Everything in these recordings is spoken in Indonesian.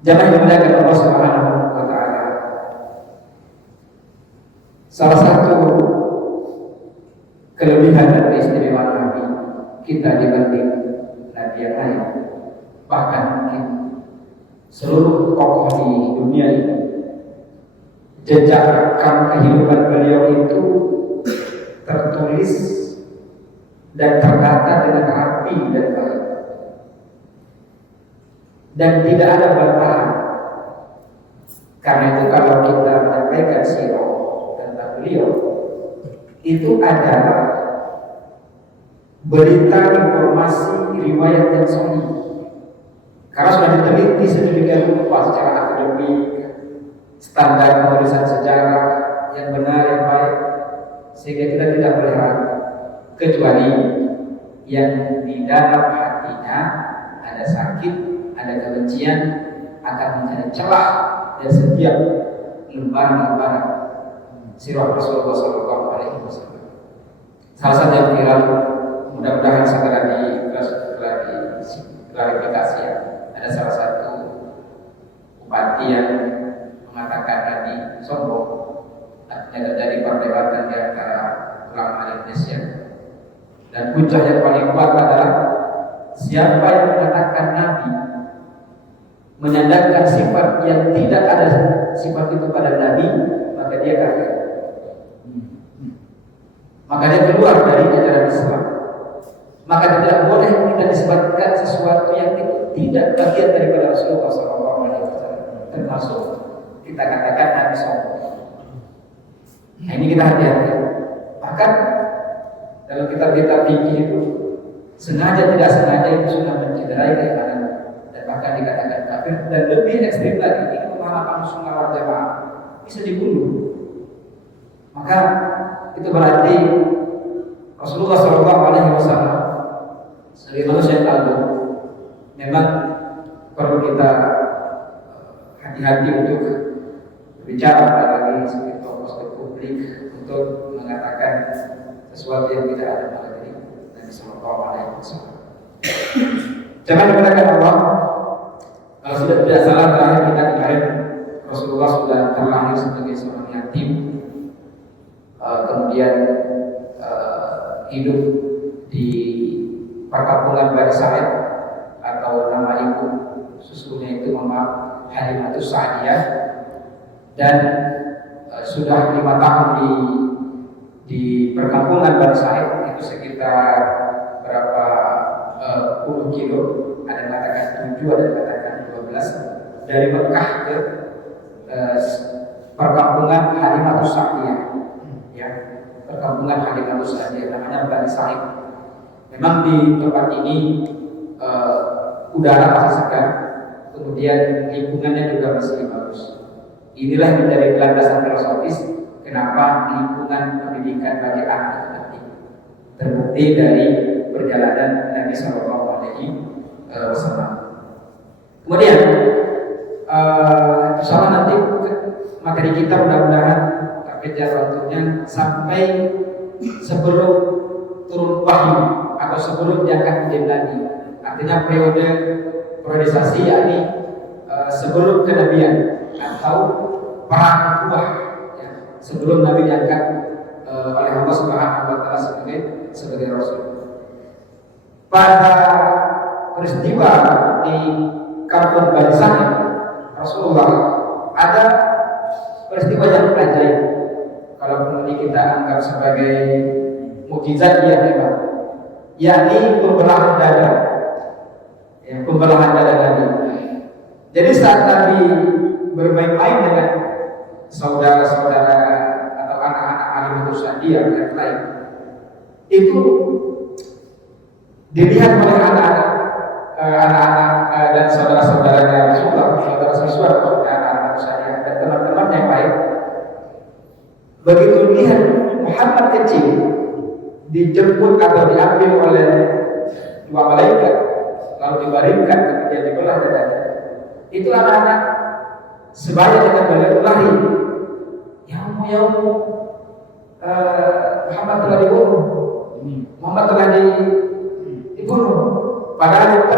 Jangan dimuliakan Allah Subhanahu wa Ta'ala. Salah satu kelebihan dan keistimewaan Nabi kita dibanding Nabi yang lain, bahkan mungkin seluruh tokoh di dunia ini, jejak rekam kehidupan beliau itu tertulis dan terdata dengan rapi dan baik. Dan tidak ada bantahan. Karena itu kalau kita menyampaikan sirah tentang beliau, itu adalah berita, informasi, riwayat yang sahih. Karena sudah diteliti sedemikian rupa secara akademik, standar penulisan sejarah yang benar, yang baik, sehingga kita tidak boleh ragu, kecuali yang di dalam hatinya ada sakit, ada kebencian, akan mencari celah dan setiap lembaran-lembaran sirah Rasulullah SAW. Salah satu yang viral, mudah-mudahan segera diklarifikasi ya. Ada salah satu bupati yang mengatakan Nabi sombong, artinya terjadi perdebatan di antara ulama Indonesia. Dan hujah yang paling kuat adalah siapa yang mengatakan Nabi menyandarkan sifat yang tidak ada sifat itu pada Nabi, maka dia kafir. Maka dia keluar dari ajaran Islam. Maka tidak boleh kita disebutkan sesuatu yang itu tidak bagian daripada Rasulullah SAW. Termasuk kita katakan Nabi sombong. Nah, ini kita hati-hati. Bahkan dalam kitab-kitab fikih itu sengaja tidak sengaja itu sudah mencederai keimanan. Bahkan dikatakan kafir, dan lebih ekstrim lagi, ini pemahaman sunnah wal jamaah bisa dibunuh. Maka itu berarti Rasulullah SAW sebagai manusia yang agung memang perlu kita hati-hati untuk berbicara, apalagi sebagai tokoh publik, untuk mengatakan sesuatu yang tidak ada pada diri Nabi SAW. Jangan dikatakan Allah. Kalau sudah tidak salah, terakhir kita kemarin Rasulullah sudah terlahir sebagai seorang yatim, kemudian hidup di perkampungan Bani Sa'id, atau nama ibu susunya itu Mama Halimatus Sa'diyah, dan sudah 5 tahun di perkampungan Bani Sa'id, itu sekitar berapa puluh kilo, ada yang mengatakan 7, ada yang mengatakan 12, dari Mekah ke perkampungan Halimatus Sa'diyah, ya, perkampungan Halimatus Sa'diyah, namanya Bani Sa'id. Memang di tempat ini udara masih segar, kemudian lingkungannya juga masih bagus. Inilah yang menjadi landasan filosofis kenapa lingkungan pendidikan bagi anak itu penting. Terbukti dari perjalanan Nabi SAW. Kemudian insyaallah nanti materi kita mudah-mudahan terkejar waktunya sampai sebelum turun wahyu atau sebelum diangkat menjadi nabi. Artinya periode periodisasi, yakni sebelum kenabian atau perang nubuah, ya, sebelum Nabi diangkat oleh Allah Subhanahu wa Ta'ala sebagai Rasul. Pada peristiwa di kampung Bani Sa'id Rasulullah ada peristiwa yang ajaib. Kalau ini kita anggap sebagai mukjizat, ya memang, yakni pembelahan dada, ya, pembelahan dada Nabi. Jadi saat Nabi bermain-main dengan saudara-saudara atau anak-anak Halimatus Sa'diyah yang lain, itu dilihat oleh anak-anak dan saudara-saudaranya Rasulullah, saudara siswa anak-anak Sa'diyah dan teman-teman yang lain. Begitu lihat Muhammad kecil dijemput atau diambil oleh 2 malaikat, lalu dibaringkan, kemudian dibelah dadanya, Itulah anak sebaya dengan beliau itu lari. Ya Muhammad telah dibunuh. Muhammad telah dibunuh. Padahal itu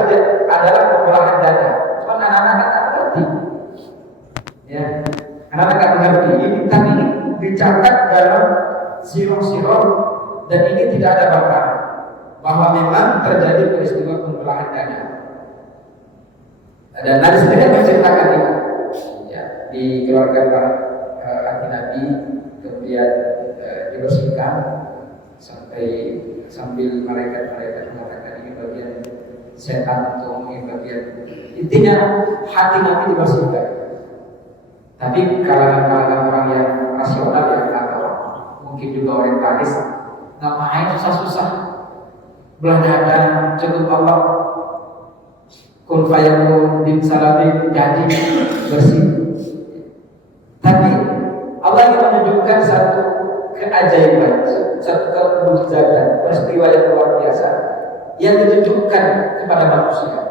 adalah pembelahan dada. Cuma anak-anak tak mengerti. Ya, anak-anak tak mengerti. Ini tadi dicatat dalam sirah-sirah dan ini tidak ada bantah bahwa memang terjadi peristiwa pembelahan dada. Dan Nabi sendiri menceritakan itu. Ya, dikeluarkanlah hati Nabi, kemudian dibersihkan sambil malaikat mengatakan ini bagian setan atau mungkin bagian, intinya hati Nabi dibersihkan. Tapi kalangan orang yang rasional yang atau mungkin juga orientalis, ngapain susah-susah belah dada, cukup Allah kun fayakun bin salamin jadi bersih. Tapi Allah yang menunjukkan satu keajaiban, satu kemujizatan, peristiwa yang luar biasa yang ditunjukkan kepada manusia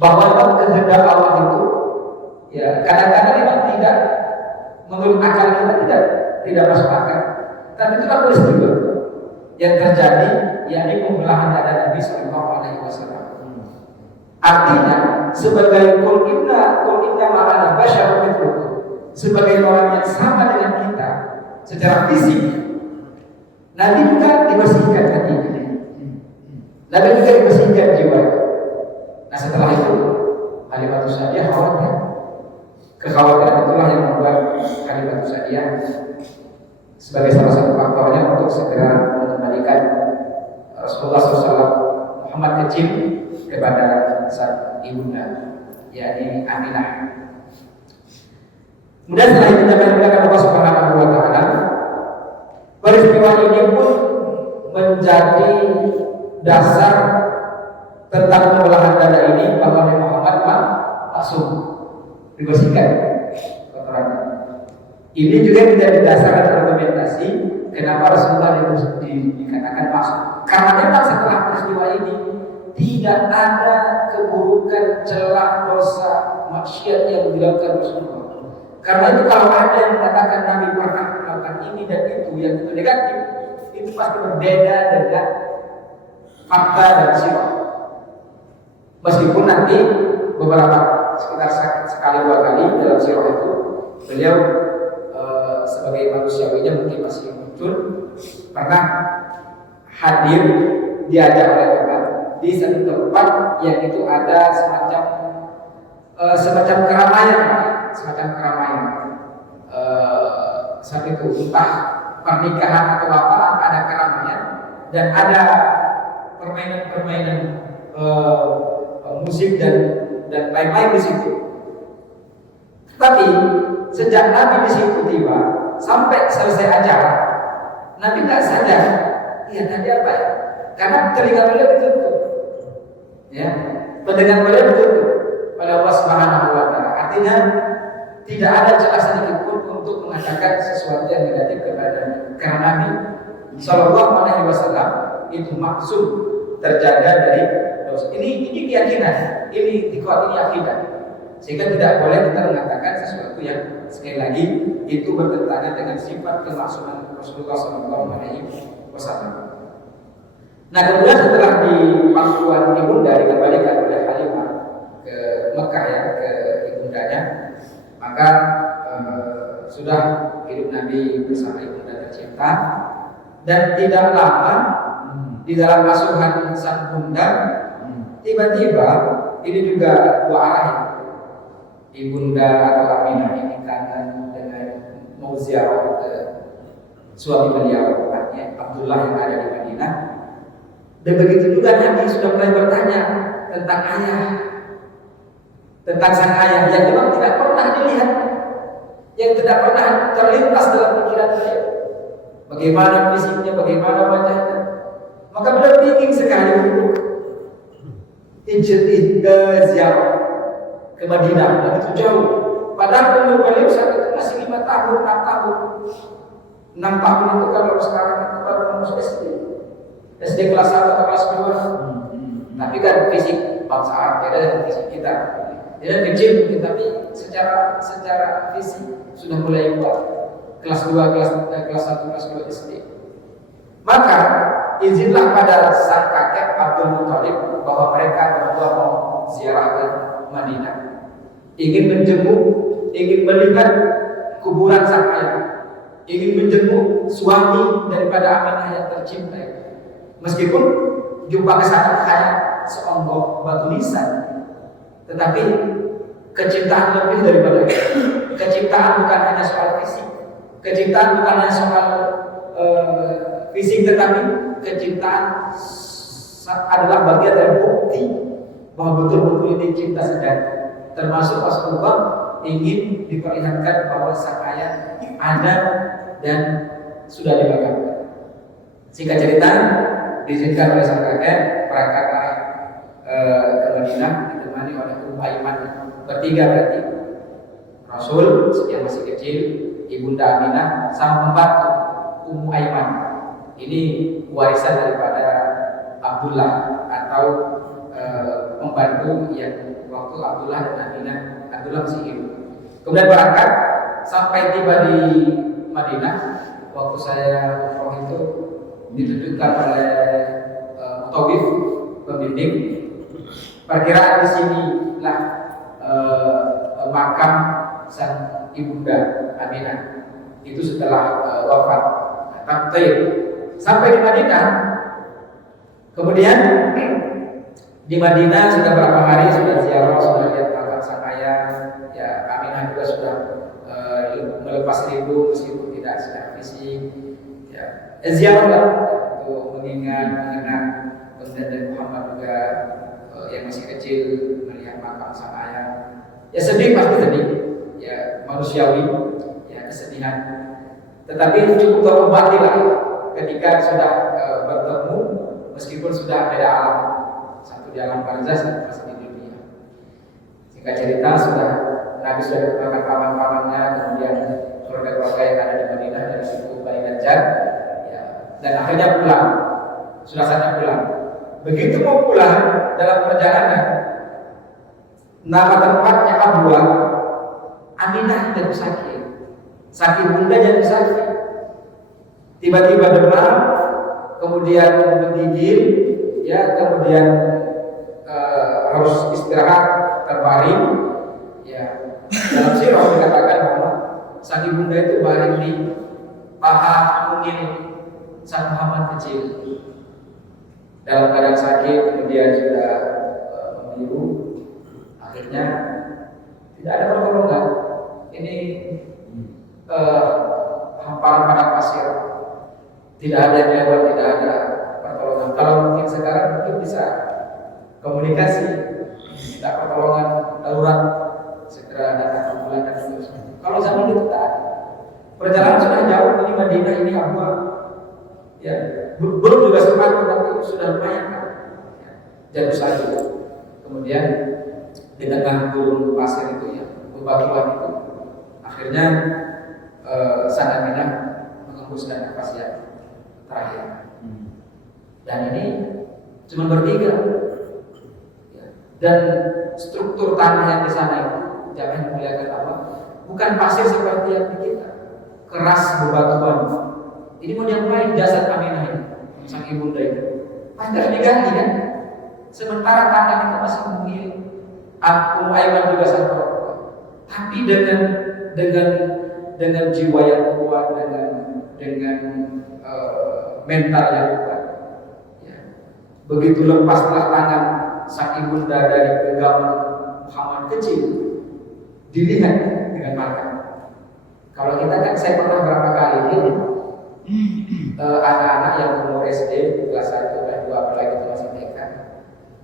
bahwa kehendak Allah itu ya kadang-kadang memang tidak menurut akal kita tidak masuk akal. Tapi itulah peristiwa yang terjadi, yakni pembelahan dada Nabi Sallallahu Alaihi Wasallam. Artinya sebagai kul inna ma'ana basyarun mithlukum, sebagai orang yang sama dengan kita secara fisik, Nabi juga dibersihkan hatinya. Nabi juga dibersihkan jiwa. Nah setelah itu Halimatus Sa'diyah khawatir. Kekhawatiran itulah yang membuat Halimatus Sa'diyah sebagai salah satu faktornya untuk segera mengembalikan Rasulullah SAW Muhammad kecil kepada sang ibunda, yakni Aminah. Kemudian setelah itu diberitakan Allah Subhanahu wa taala, peristiwa ini pun menjadi dasar tentang pembelahan dada ini bahwa Nabi Muhammad langsung dibersihkan kotorannya. Ini juga menjadi dasar dan argumentasi kenapa Rasulullah dikatakan masuk. Karena memang setelah peristiwa ini tidak ada keburukan, celah, dosa, maksiat yang dilakukan Rasulullah. Karena itu kalau ada yang mengatakan Nabi pernah melakukan ini dan itu yang itu negatif, itu pasti berbeda dengan fakta dan sirah. Meskipun nanti beberapa sekitar sekali dua kali dalam sirah itu beliau sebagai manusiawinya mungkin masih muncul pernah hadir diajak oleh Tuhan di satu tempat yang itu ada semacam keramaian, saat itu entah pernikahan atau apa, ada keramaian dan ada permainan musik dan lain-lain di situ. Tapi sejak Nabi di situ tiba sampai selesai acara, Nabi nggak sadar, iya tadi apa ya? Karena telinga beliau ditutup, ya, pendengar beliau ditutup oleh Allah Subhanahu wa taala. Artinya tidak ada celah sedikit pun untuk mengatakan sesuatu yang negatif kepada karena Nabi Sallallahu Alaihi Wasallam itu maksud terjaga dari dosa. Ini keyakinan, ini akidah. Sehingga tidak boleh kita mengatakan sesuatu yang sekali lagi itu bertentangan dengan sifat kemaksuman Rasulullah Sallallahu Alaihi Wasallam. Nah kemudian setelah di pangkuan ibunda dikembalikan oleh Halimah ke Mekah ya, ke ibundanya, maka sudah hidup Nabi bersama ibunda tercinta dan tidak lama di dalam asuhan sang bunda tiba-tiba ini juga dua arah ya. Ibunda atau Aminah ini kangen dengan mau ziarah ke suami beliau Abdullah yang ada di Madinah. Dan begitu juga Nabi sudah mulai bertanya tentang ayah, tentang sang ayah yang memang tidak pernah dilihat, yang tidak pernah terlintas dalam pikiran beliau. Bagaimana fisiknya, bagaimana wajahnya. Maka beliau ingin sekali ziarah ke Madinah dan itu jauh. Padahal umur beliau saat itu masih 5 tahun, 6 tahun. 6 tahun itu kalau sekarang itu baru masuk SD kelas 1 atau kelas 2. Tapi kan fisik bangsa Arab, beda dengan visi kita. Dia kecil mungkin, tapi secara visi sudah mulai kuat. Kelas 2, kelas 1, kelas 2 SD. Maka izinlah pada sang kakek Abdul Muthalib bahwa mereka berdua mau ziarah ke Madinah, ingin menjenguk, ingin melihat kuburan sang ayah, ingin menjenguk suami daripada Aminah yang tercinta. Meskipun jumpa ke sana hanya seonggok batu nisan, tetapi kecintaan lebih daripada itu. Kecintaan bukan hanya soal fisik, kecintaan bukan hanya soal fisik, tetapi kecintaan adalah bagian dari bukti bahwa betul-betul ini cinta sejati. Termasuk Rasulullah ingin diperlihatkan bahwa sang ayah ada dan sudah dimakamkan. Singkat cerita, diizinkan oleh sang kakek berangkatlah ke Madinah ditemani oleh Ummu Aiman. Bertiga berarti Rasul yang masih kecil, Ibunda Aminah, sama pembantu Ummu Aiman. Ini warisan daripada Abdullah atau pembantu yang waktu Abdullah dan Aminah, Abdullah masih hidup. Kemudian berangkat sampai tiba di Madinah. Waktu saya umroh itu ditunjukkan oleh Mutawif pembimbing. Perkiraan di sini lah makam sang ibunda Aminah itu setelah wafat. Sampai di Madinah. Kemudian di Madinah sudah berapa hari sudah ziarah, sudah lihat makam sang ayah. Ya, Aminah juga sudah melepas rindu meskipun tidak secara fisik. Ya, ziarah untuk mengenang Nabi Muhammad juga yang masih kecil melihat makam sang ayah. Ya sedih, pasti sedih. Ya manusiawi, ya kesedihan. Tetapi cukup terobati lah ketika sudah bertemu, meskipun sudah beda alam, satu di alam barzah, satu masih di dunia. Singkat cerita, Nabi sudah bertemu paman-pamannya, kemudian keluarga-keluarga yang ada di Madinah dari suku Bani Najjar, ya, dan akhirnya pulang. Sudah saatnya pulang. Begitu mau pulang dalam perjalanan, nama tempatnya Abwa, Aminah jatuh sakit. Sakit bunda jatuh sakit. Tiba-tiba demam, kemudian menggigil, ya, kemudian harus istirahat, terbaring. Ya, dalam sirah dikatakan bahwa sang ibunda itu baring di paha mungil sang Muhammad kecil. Dalam keadaan sakit, kemudian sudah membiru, akhirnya tidak ada pertolongan. Ini hamparan padang pasir, tidak ada yang lewat, tidak ada pertolongan. Kalau mungkin sekarang mungkin bisa komunikasi, minta pertolongan darurat, segera datang ambulan dan seterusnya. Kalau zaman itu tak ada. Perjalanan sudah jauh dari Madinah ini Abwa, ya belum juga sempat, tapi sudah lumayan kan. Jatuh sakit. Kemudian di tengah gurun pasir itu, ya bebatuan itu, akhirnya sang Aminah mengembuskan nafas yang terakhir. Dan ini cuma bertiga. Dan struktur tanah yang di sana itu, jangan dimuliakan Allah, bukan pasir seperti yang di kita, keras bebatuan. Ini mau diapain jasad Aminah ini, sang ibunda itu? Pasti harus diganti kan? Sementara tanah kita masih mungil, Ummu Aiman juga sang perempuan. Tapi dengan jiwa yang kuat, dengan mental yang kuat. Ya. Begitu lepaslah tangan sang ibunda dari genggaman Muhammad kecil, dilihat dengan mata. Kalau kita kan, saya pernah berapa kali ini anak-anak yang umur SD kelas 1, kelas 2, apalagi itu masih TK,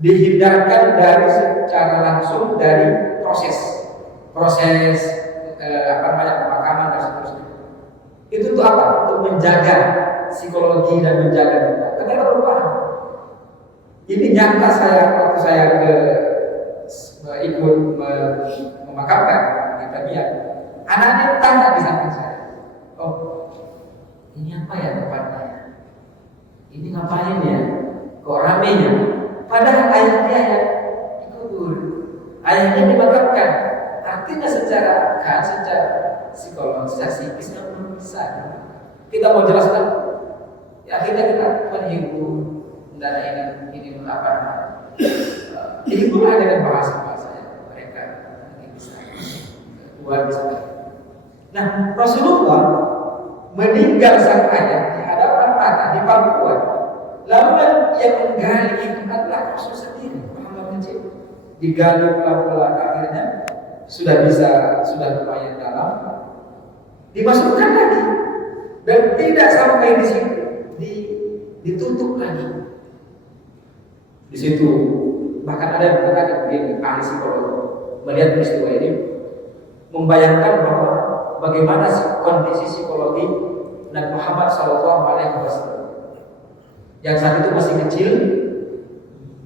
dihindarkan dari secara langsung dari proses pemakaman dan seterusnya. Itu untuk apa? Untuk menjaga psikologi dan menjaga mental. Karena perlu paham. Ini nyata waktu saya ikut memakamkan di bagian, anak-anak tanya di samping saya, oh ini apa ya tempatnya? Ini ngapain ya? Kok ramenya? Padahal ayahnya ayahnya dimakamkan. Artinya secara psikologis, secara psikis belum bisa. Kita mau jelaskan, ya akhirnya kita menghibur, tidak ada ini apa namanya. Dihiburlah dengan bahasa mereka bisa luar biasa. Nah, Rasulullah meninggal sang ayah di hadapan mata di pangkuan. Lalu yang menggali itu adalah Rasul sendiri, Muhammad kecil. Digali pelan-pelan, akhirnya sudah lumayan dalam, dimasukkan lagi dan tidak sampai di situ, ditutup lagi. Di situ bahkan ada yang mengatakan begini, ahli psikologi melihat peristiwa ini membayangkan bahwa bagaimana kondisi psikologi Nabi Muhammad SAW yang saat itu masih kecil,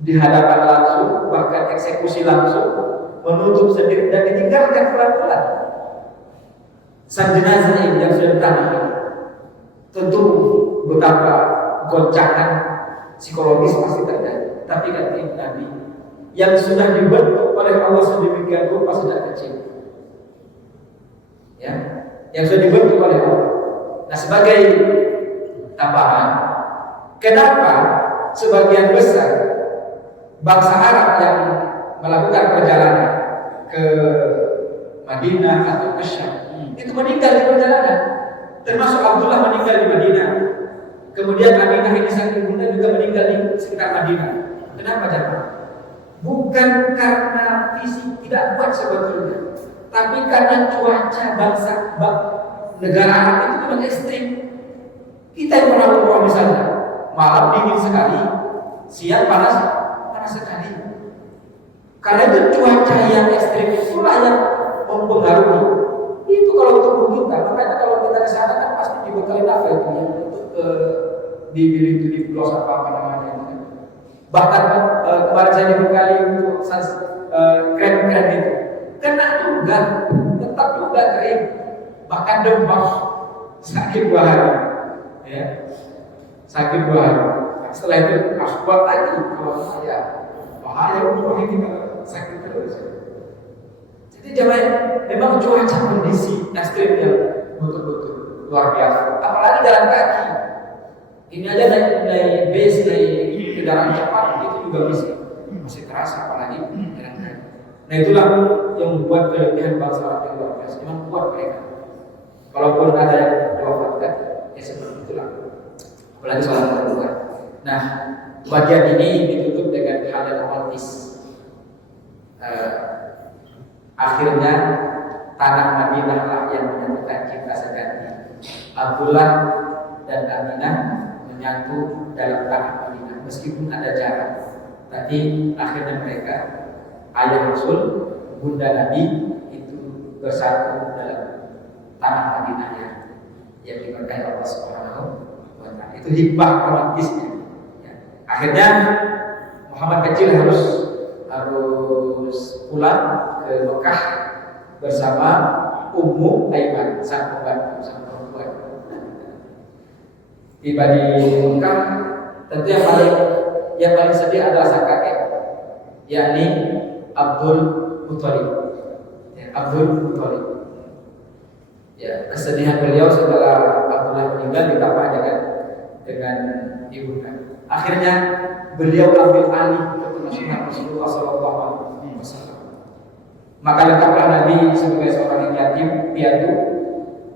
di hadapan langsung, bahkan eksekusi langsung, menutup sendiri dan ditinggalkan pelan-pelan. Sang jenazah ini yang sudah ditangani, tentu betapa goncangan psikologis pasti terjadi. Tapi kata Nabi, yang sudah dibentuk oleh Allah sedemikian rupa sejak kecil, ya, yang sudah dibentuk oleh Allah. Nah, sebagai tambahan, kenapa sebagian besar bangsa Arab yang melakukan perjalanan ke Madinah atau ke Syam itu meninggal di perjalanan, termasuk Abdullah meninggal di Madinah. Kemudian Aminah ini sang ibunda juga meninggal di sekitar Madinah. Kenapa jemaah? Bukan karena fisik tidak kuat sebetulnya, tapi karena cuaca negara Arab itu memang ekstrim. Kita yang pernah umroh misalnya, malam dingin sekali, siang panas sekali. Karena itu cuaca yang ekstrim itulah yang mempengaruhi. Itu kalau tubuh kita, makanya kalau kita ke sana kan pasti dibekali apa itu ya, untuk di blos apa namanya itu. Bahkan kemarin saya dibekali untuk krem-krem itu, kena juga, tetap juga kering, bahkan demam, sakit 2 hari, ya, sakit 2 hari. Setelah itu kuat lagi kalau saya bahaya umroh ini kalau sakit terus. Jadi jangan, memang cuaca kondisi ekstrim yang betul-betul luar biasa. Apalagi jalan kaki. Ini aja naik bus, naik kendaraan cepat itu juga masih terasa, apalagi jalan kaki. Nah itulah yang membuat kelebihan bangsa Arab yang luar biasa. Memang kuat mereka. Kalaupun ada yang diwafatkan, ya seperti itulah. Apalagi soal perempuan. Nah, bagian ini ditutup dengan hal yang romantis. Akhirnya tanah Madinah lah yang menyatukan cinta sejati. Abdullah dan Aminah menyatu dalam tanah Madinah meskipun ada jarak. Tapi akhirnya mereka, ayah Rasul, bunda Nabi itu bersatu dalam tanah Madinah yang diberkahi Allah Subhanahu wa Ta'ala. Itu hikmah romantisnya. Akhirnya Muhammad kecil harus pulang ke Mekah bersama Ummu Aiman, sang pembantu, sang perempuan. Tiba di Mekah, tentu yang paling sedih adalah sang kakek, yakni Abdul Muthalib. Abdul Muthalib. Ya, kesedihan beliau setelah Abdullah meninggal ditambah dengan ibunda. Akhirnya beliau ambil alih kepemimpinan Rasulullah SAW. Maka letaklah Nabi sebagai seorang yatim piatu,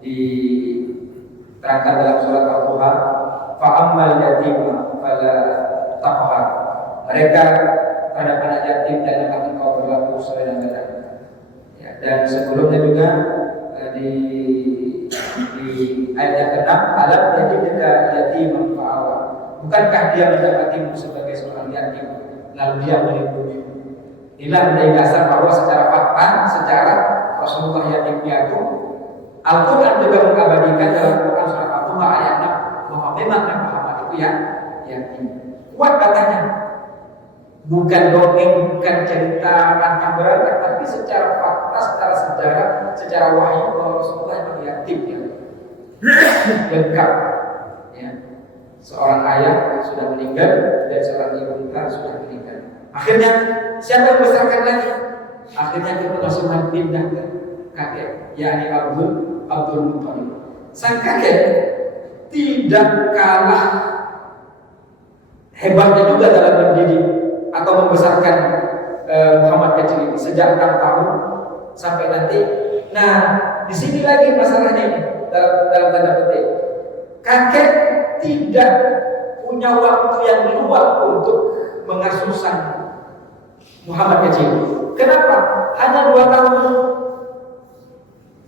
diterangkan dalam surat Al-Duha, fa'ammal yatima fala taqhar. Mereka terhadap anak yatim janganlah engkau berlaku sewenang-wenang. Ya, dan sebelumnya juga di ayat yang ke-6, alam yajidka yatiman fa'awa. Bukankah dia mendapatimu sebagai seorang yatim lalu dia melindungi? Inilah menjadi dasar bahwa secara fakta, secara Rasulullah yatim piatu, Al-Quran juga mengabadikan dalam Quran surat Al-Duha ayat 6 bahwa memang Nabi Muhammad itu yatim. Kuat katanya, bukan dongeng, bukan cerita pantang berangkat, tapi secara fakta, secara sejarah, secara wahyu bahwa Rasulullah memang yatim ya. Lengkap ya. Seorang ayah sudah meninggal dan seorang ibunda sudah meninggal. Akhirnya siapa yang membesarkan lagi? akhirnya kepengasuhan pindah ke kakek, yakni Abdul Muthalib. Sang kakek tidak kalah hebatnya juga dalam mendidik atau membesarkan Muhammad kecil ini sejak 6 tahun sampai nanti. Nah, di sini lagi masalahnya ini dalam tanda petik. Kakek tidak punya waktu yang luang untuk mengasuh sang Muhammad kecil. Kenapa? Hanya 2 tahun.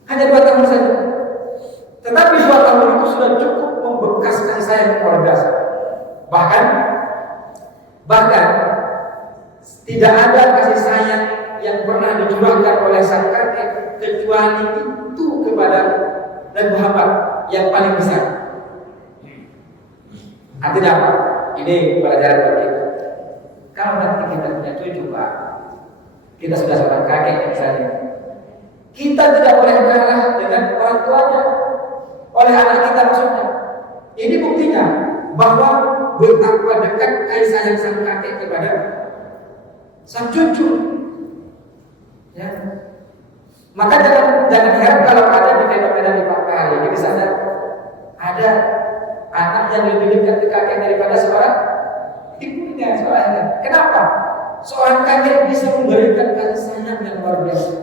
Hanya 2 tahun saja. Tetapi 2 tahun itu sudah cukup membekas kasih sayang yang luar biasa. Bahkan tidak ada kasih sayang yang pernah dicurahkan oleh sang kakek kecuali itu kepada Nabi Muhammad yang paling besar. Artinya apa? Ini pelajaran bagi kita. Kalau nanti kita punya cucu, Pak, kita sudah seorang kakek misalnya, kita tidak boleh kalah dengan orang tuanya, oleh anak kita maksudnya. Ini buktinya bahwa betapa dekat kasih sayang sang kakek kepada sang cucu. Ya. Maka jangan heran kalau ada di fenomena di fakta hari ini, misalnya ada anak yang lebih dekat ke kakek daripada seorang ibunya, seorang. Kenapa? Seorang kakek bisa memberikan kasih sayang yang luar biasa.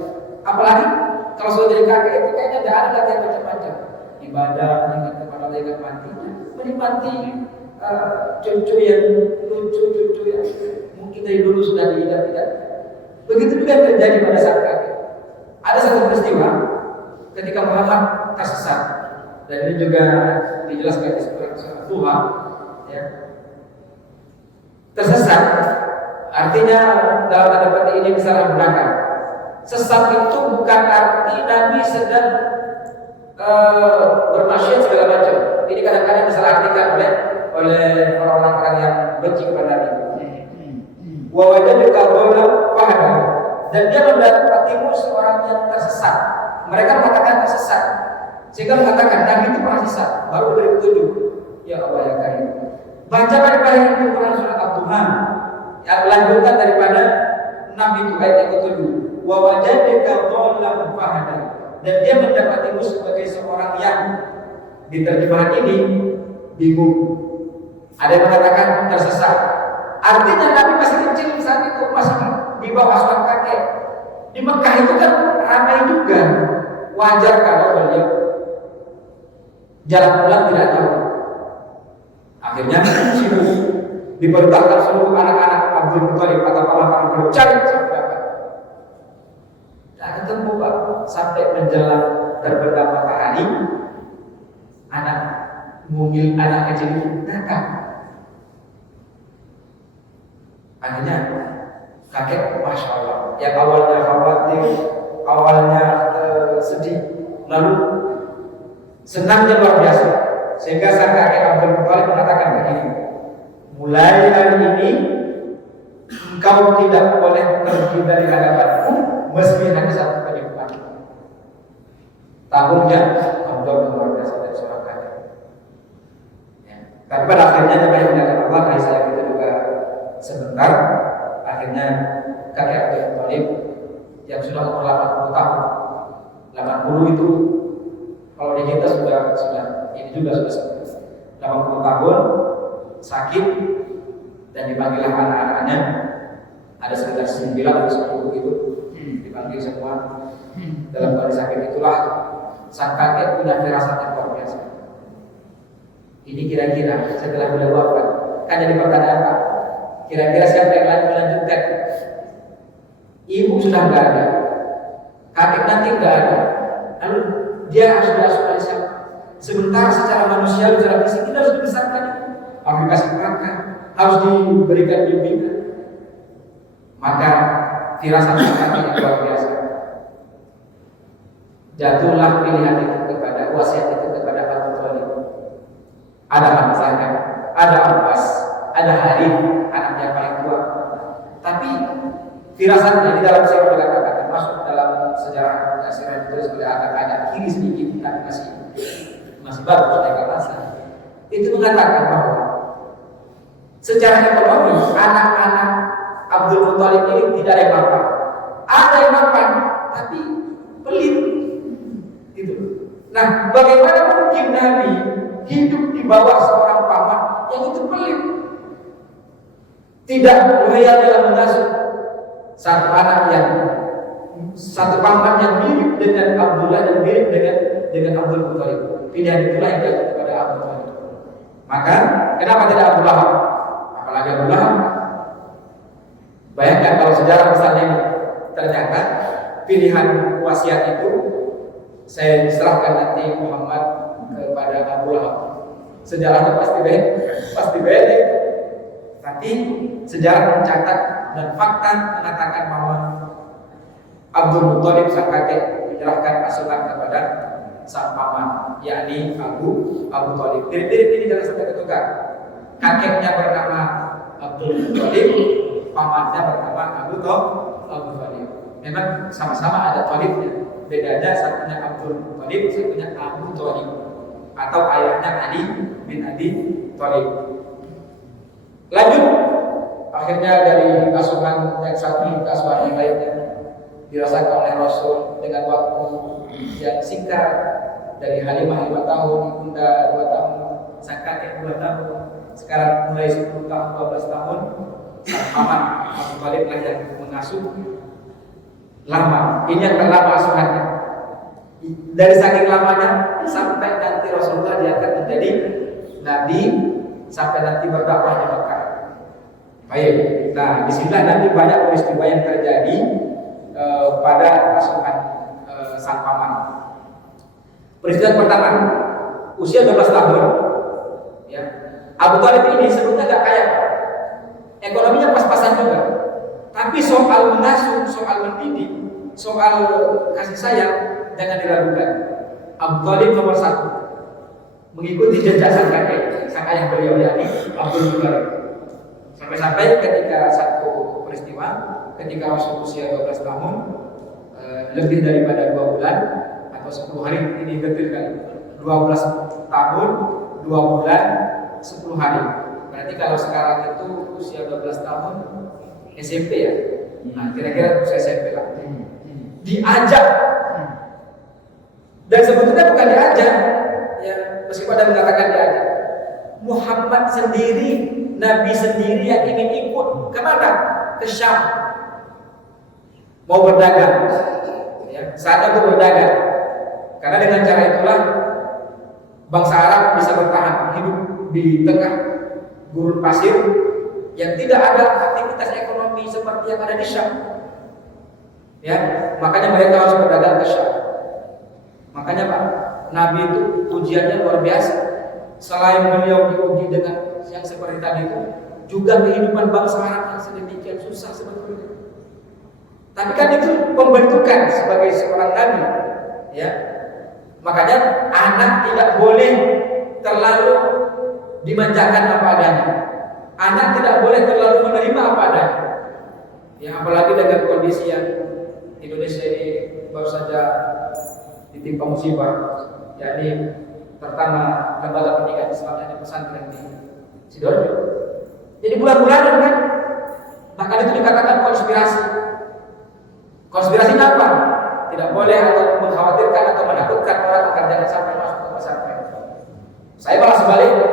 Apalagi kalau sudah jadi kakek itu kayaknya tidak ada lagi yang macam-macam. Ibadah, mengingat kepada Allah yang matinya, menikmati cucu yang lucu, cucu yang mungkin dari dulu sudah diidam-idam. Begitu juga yang terjadi pada saat kakek. Ada satu peristiwa ketika Muhammad tersesat, dan ini juga dijelaskan di surah Tuhan, ya. Tersesat artinya dalam tanda petik ini disalahgunakan. Sesat itu bukan arti Nabi sedang bermaksiat segala macam. Ini kadang-kadang disalahartikan oleh orang-orang yang benci kepada Nabi. Wa wajadaka dhallan fahada, dan dia mendapatimu seorang yang tersesat. Mereka mengatakan tersesat, sehingga mengatakan Nabi itu pernah sesat, baru diberi petunjuk. Ya Allah ya Karim. Baca pada ini Quran surah Al-Duhan yang lanjutan daripada 6 itu ayat yang ke-7. Wa wajadaka dhallan fahada, dan dia mendapatimu sebagai seorang yang di terjemahan ini bingung. Ada yang mengatakan tersesat. Artinya Nabi masih kecil saat itu, masih di bawah asuhan kakek. Di Mekah itu kan ramai juga. Wajar kalau beliau jalan pulang tidak tahu. Akhirnya sibuk diperintahkan seluruh anak-anak Abdul Muthalib atau para beliau cari sampai dapat. Tak ketemu Pak, sampai menjelang terbenam matahari, anak mungil anak kecil itu datang. Akhirnya kakek, masya Allah, yang awalnya khawatir, awalnya sedih, lalu senangnya luar biasa. Sehingga sang kakek Abdul Muthalib mengatakan begini, mulai hari ini engkau tidak boleh pergi dari hadapanku meski hanya satu kali pagi. Tahunnya Abdul luar biasa dari seorang kakek. Ya. Tapi pada akhirnya yang mengatakan Allah kasih sayang itu juga sebentar. Akhirnya kakek Abdul Muthalib yang sudah umur 80 tahun, 80 itu kalau di kita sudah ini juga sudah 80 tahun, sakit, dan dipanggillah anak-anaknya. Ada sekitar 9 atau 10 gitu, dipanggil semua. Dalam kondisi sakit itulah sang kakek punya firasat yang luar biasa. Ini kira-kira setelah beliau wafat, kan jadi pertanyaan Pak, kira-kira siapa yang lain melanjutkan? Ibu sudah nggak ada, kakek nanti nggak ada, lalu dia harus diasuh oleh siapa? Sementara secara manusia, secara fisik kita harus dibesarkan, harus dikasih makan, harus diberikan bimbingan. Maka firasat kakek yang luar biasa. Jatuhlah pilihan itu kepada wasiat itu kepada Abu Thalib. Ada Hamzah, ada Abbas, ada Harith, anak yang paling tua. Tapi firasatnya di dalam sejarah dikatakan, termasuk dalam sejarah itu sudah ada kiri sedikit, tapi masih bagus dari kata. Itu mengatakan bahwa secara ekonomi anak-anak Abdul Muthalib ini tidak ada yang mampu. Ada yang mapan, tapi pelit. Gitu. Nah, bagaimana mungkin Nabi hidup di bawah seorang paman yang itu pelit, tidak loyal dalam mengasuh satu paman yang mirip dengan Abdullah dan mirip dengan Abdul Muthalib. Pilihan itulah yang jatuh kepada Abu Thalib. Maka kenapa tidak Abu Lahab? Apalagi Abu Lahab. Bayangkan kalau sejarah misalnya ini ternyata pilihan wasiat itu saya serahkan nanti Muhammad kepada Abu Lahab. Sejarahnya pasti beda. Tapi sejarah mencatat dan fakta mengatakan bahwa Abdul Muthalib sang kakek menyerahkan pasukan kepada sang paman, yakni Abu Thalib. Mirip-mirip ini jangan sampai ketukar. Kakeknya bernama Abdul Muthalib, pamannya bernama Abu Thalib. Memang sama-sama ada Thalibnya. Bedanya satunya Abdul Muthalib, satunya Abu Thalib, atau ayahnya Ali bin Abi Thalib. Lanjut, akhirnya dari asuhan yang satu ke asuhan yang lainnya dirasakan oleh Rasul dengan waktu yang singkat, dari Halimah 5 tahun, Ibunda 2 tahun, sang kakek 2 tahun, sekarang mulai 10 tahun, 12 tahun, sang paman Abu Thalib lah yang mengasuh lama. Ini yang terlama asuhannya. Dari saking lamanya sampai nanti Rasulullah diangkat menjadi Nabi, sampai nanti berdakwah di Mekah. Baik. Nah, disinilah nanti banyak peristiwa yang terjadi pada asuhan sang paman. Peristiwa pertama, usia 12 tahun, ya. Abu Thalib ini sebetulnya gak kaya, ekonominya pas-pasan juga. Tapi soal mengasuh, soal mendidik, soal kasih sayang, jangan diragukan. Abu Thalib nomor 1, mengikuti jejak sang kakek, sang ayah beliau, yakni Abdul Muthalib. Sampai-sampai ketika satu peristiwa, ketika Rasul usia 12 tahun, lebih daripada 2 bulan atau 10 hari, ini detail kali, 12 tahun, 2 bulan, 10 hari. Berarti kalau sekarang itu usia 12 tahun, SMP ya? Nah, kira-kira usia SMP lah. Diajak, dan sebetulnya bukan diajak, ya, meskipun ada mengatakan diajak. Muhammad sendiri, Nabi sendiri yang ingin ikut kemana? Ke Syam, mau berdagang. Ya, saat itu berdagang, karena dengan cara itulah bangsa Arab bisa bertahan hidup di tengah gurun pasir yang tidak ada aktivitas ekonomi seperti yang ada di Syam. Ya, makanya mereka harus berdagang ke Syam. Makanya Pak, Nabi itu ujiannya luar biasa. Selain beliau diuji dengan yang seperti tadi itu, juga kehidupan bangsa Arab yang sedemikian susah sebetulnya. Tapi kan itu pembentukan sebagai seorang nabi, ya. Makanya anak tidak boleh terlalu dimanjakan apa adanya. Anak tidak boleh terlalu menerima apa adanya. Ya, apalagi dengan kondisi yang Indonesia ini baru saja ditimpa musibah, yakni pertama lembaga pendidikan Islam yang di pesantren di Sidoarjo. Jadi bulan-bulanan kan, bahkan itu dikatakan konspirasi. Konspirasinya apa? Tidak boleh atau mengkhawatirkan atau menakutkan orang agar jangan sampai masuk ke pesantren. Saya malah sebaliknya.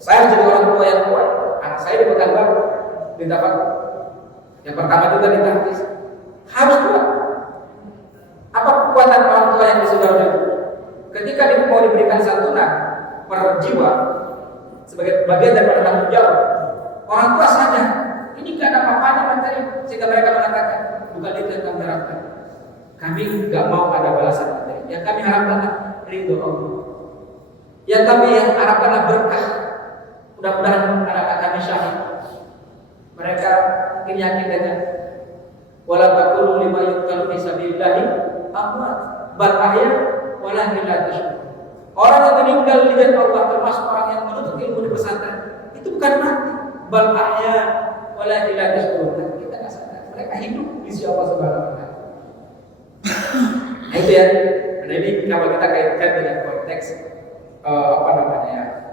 Saya harus jadi orang tua yang kuat. Anak saya di Pekanbaru, di Tapak. Yang pertama juga di Tahfiz. Harus kuat. Apa kekuatan orang tua yang di Sidoarjo? Ketika dia mau diberikan santunan per jiwa sebagai bagian daripada tanggung jawab, orang tua sadar ini gak ada apa-apanya materi, sehingga mereka mengatakan bukan itu yang kami harapkan. Kami gak mau ada balasan materi. Yang kami harapkan ridho Allah. Yang kami harapkan berkah. Mudah-mudahan anak-anak kami syahid. Mereka mungkin yakin dengan wala taqulu lima yuqtalu fi sabilillah amwat bal ahya walakin la tashkurun. Orang yang meninggal di jalan Allah, termasuk orang yang menuntut ilmu di pesantren, itu bukan mati, bal ahya walakin la tashkurun. Kita enggak sadar mereka hidup di sisi Allah Subhanahu wa taala. Nah itu ya. Nah ini kalau kita kaitkan dengan konteks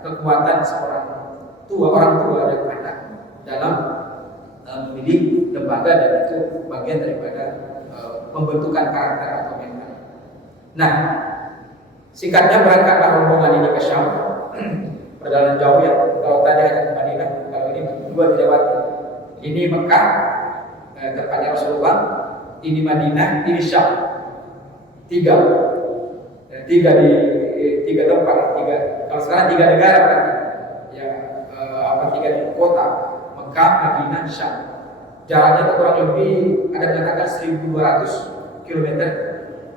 kekuatan seorang tua, orang tua dan anak dalam memilih lembaga dan itu bagian daripada pembentukan karakter atau mental. Nah, singkatnya berangkatlah rombongan ini ke Syam. Perjalanan jauh ya. Kalau tadi hanya ke Madinah, kalau ini dua dilewati. Ini Mekah, tempatnya Rasulullah. Ini Madinah, ini Syam. Tiga tempat, kalau sekarang 3 negara berarti. Ya, 3 kota, Mekah, Madinah, Syam. Jaraknya itu kurang lebih ada mengatakan 1.200 km.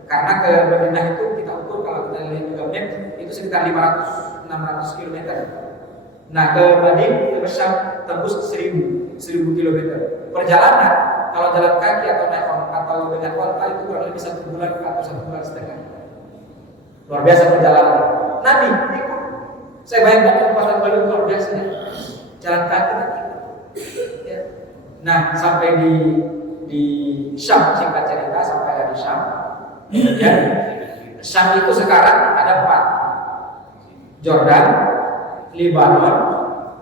Karena ke Madinah itu kita ukur kalau kita lihat juga map itu sekitar 500-600 km. Nah ke Madinah ke Syam tembus 1.000 km. Perjalanan kalau jalan kaki atau naik atau dengan onta itu kurang lebih 1 bulan atau 1 bulan setengah. Luar biasa perjalanan. Nabi ikut. Saya bayangkan kekuatan beliau luar biasa. Jalan kaki nanti. Ya. Nah sampai di Syam, singkat cerita sampai di Syam. Ya. Syam itu sekarang ada 4: Jordan, Lebanon,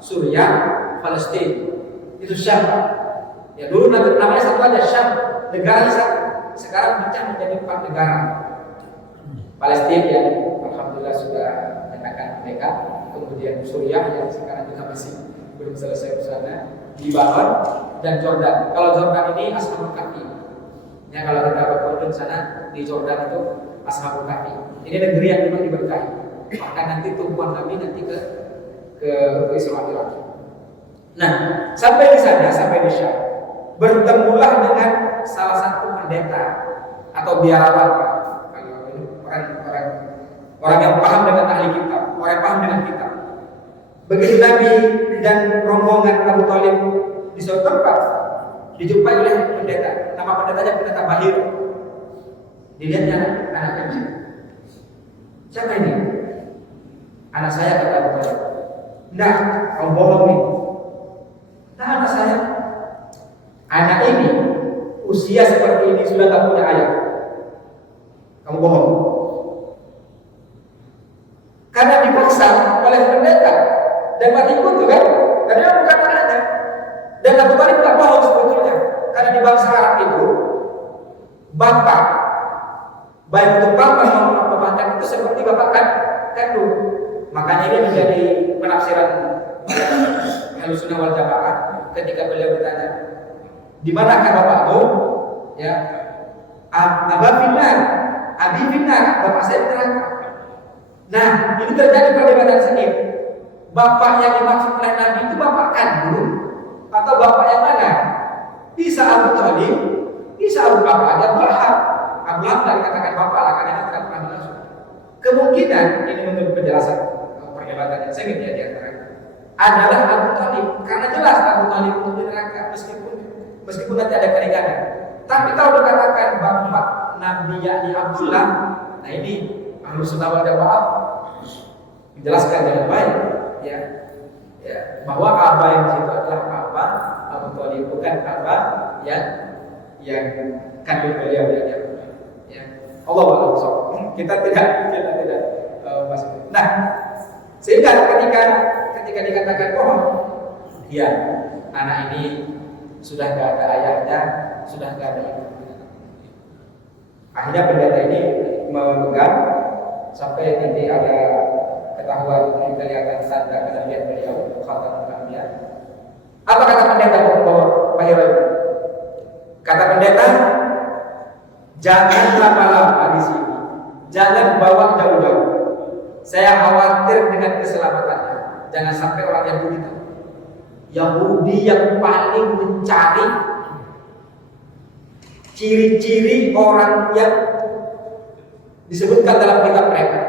Suriah, Palestina. Itu Syam. Ya dulu namanya satu aja Syam, negaranya satu. Sekarang pecah menjadi 4 negara. Palestina yang alhamdulillah sudah menyatakan merdeka, kemudian Suriah yang sekarang juga masih belum selesai urusannya, Lebanon dan Jordan. Kalau Jordan ini Ashabul Kahfi. Ya kalau kita berkunjung sana di Jordan itu Ashabul Kahfi. Ini negeri yang memang diberkahi. Maka nanti tumpuan Nabi nanti ke Israel. Nah, sampai di sana, sampai di Syam, bertemulah dengan salah satu pendeta atau biarawan. Kalau ini orang yang paham dengan ahli kitab, orang yang paham dengan kitab. Begitu Nabi dan rombongan Abu Thalib di suatu tempat, dijumpai oleh pendeta. Nama pendetanya pendeta Bahir. Dilihatnya anak kecil. Siapa ini? Anak saya, kata Abu Thalib. Nah, kamu bohong nih. Nah, anak saya. Anak ini usia seperti ini sudah tak punya ayah. Kamu bohong. Karena dipaksa oleh pendeta dan mati kutu kan? Karena dia bukan anaknya. Dan Abu Thalib tak bohong sebetulnya. Karena di bangsa Arab itu bapak, baik itu bapak maupun pemangkat itu seperti bapak kandung. Makanya ini menjadi penafsiran Ahlussunnah wal Jamaah ketika beliau ditanya, di manakah bapakmu? Ya, Aba Finar, Abi Finar, bapak saya di neraka. Nah, ini terjadi perdebatan sengit. Bapak yang dimaksud oleh Nabi itu bapak kandung atau bapak yang mana? Bisa Abu Thalib, bisa Abu Lahab. Abu Lahab tidak dikatakan bapak lah karena tidak pernah langsung. Kemungkinan ini menurut penjelasan perdebatan yang sengit ya di antara adalah Abu Thalib, karena jelas Abu Thalib itu di neraka meskipun nanti ada keringanan. Tapi kalau dikatakan bapak Nabi yakni Abdullah, nah ini Ahlussunnah wal Jamaah menjelaskan dengan baik ya, bahwa Aba yang situ adalah Aba Abu Thalib, bukan Aba yang kandung beliau ya. Allah Akbar. Kita tidak masuk. Nah, sehingga ketika dikatakan ya anak ini sudah tidak ada ayahnya, sudah tidak ada ibu. Akhirnya pendeta ini memegang sampai nanti ada ketahuan kelihatan tanda kenabian beliau, khatamul anbiya. Apa kata pendeta Bahir? Kata pendeta, jangan lama-lama di sini, jangan bawa jauh-jauh. Saya khawatir dengan keselamatannya. Jangan sampai orang Yahudi tahu. Yahudi yang paling mencari ciri-ciri orang yang disebutkan dalam kitab mereka.